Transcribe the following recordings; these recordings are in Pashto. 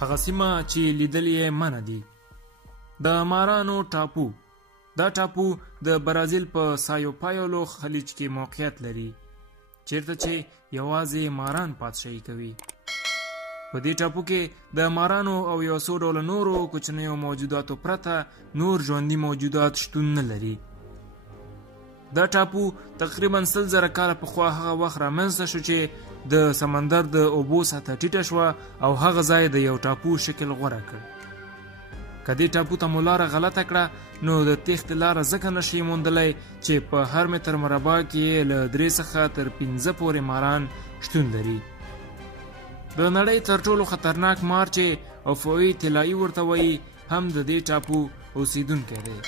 هغه سیمه چې لیدل یې منع دي. د مارانو ټاپو. دا ټاپو د برازیل په سایو پایولو خلیج کې موقعیت لري، چیرته چې یوازې ماران پادشاهي کوي. په دې ټاپو کې د مارانو او یو څو ډوله نورو کوچنیو موجوداتو پرته نور ژوندي موجودات شتون نه لري. دا ټاپو تقریبا 100,000 کاله پخوا هغه وخت رامنځته شو چې د سمندر د اوبو سطحه ټیټه شوه او هغه ځای د یو ټاپو شکل غوره کړ. که دې ټاپو ته مو لاره غلطه کړه نو د تېښتې لاره ځکه نشي موندلی چې په هر متر مربع کې له 3 څخه تر 15 پورې ماران شتون لري. د نړۍ تر ټولو خطرناک مار چې افوی طلایي ورته وایي هم د دې ټاپو اوسیدونکی دی.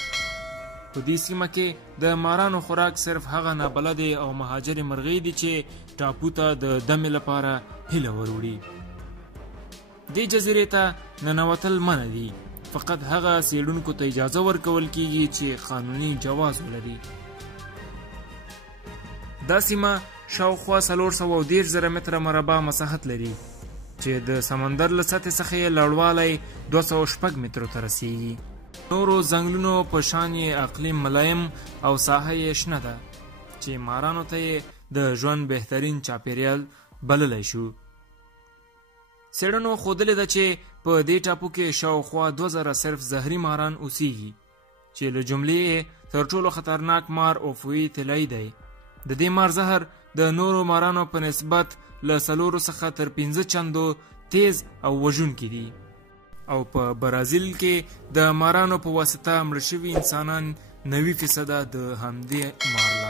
په دې سیمه کې د مارانو خوراک صرف هغه نابلدې او مهاجرې مرغۍ دي چې ټاپو ته د دمې لپاره هیله وروړي. دې جزیرې ته ننوتل منع دي، فقط هغه څېړونکو ته اجازه ورکول کیږي چې قانوني جواز ولري. دا سیمه شاوخوا 413,000 متره مربع مساحت لري چې د سمندر له سطحې څخه یې لوړوالی 206 مترو ته رسیږي. نورو ځنګلونو په شان یې اقلیم ملایم او ساحه یې شنه ده چې مارانو ته یې د ژوند بهترین چاپیریال بللی شو. څېړنو ښودلې ده چې په دې ټاپو کې شاوخوا 2000 صرف زهري ماران اوسیږي چې له جملې تر ټولو خطرناک مار اوفوی طلایي دی. د دې مار زهر د نورو مارانو په نسبت له 4 څخه تر 15 چندو تیز او وژونکي دي. او په برازیل کې د مارانو په واسطه مړه شوي انسانان 90% د همدې مار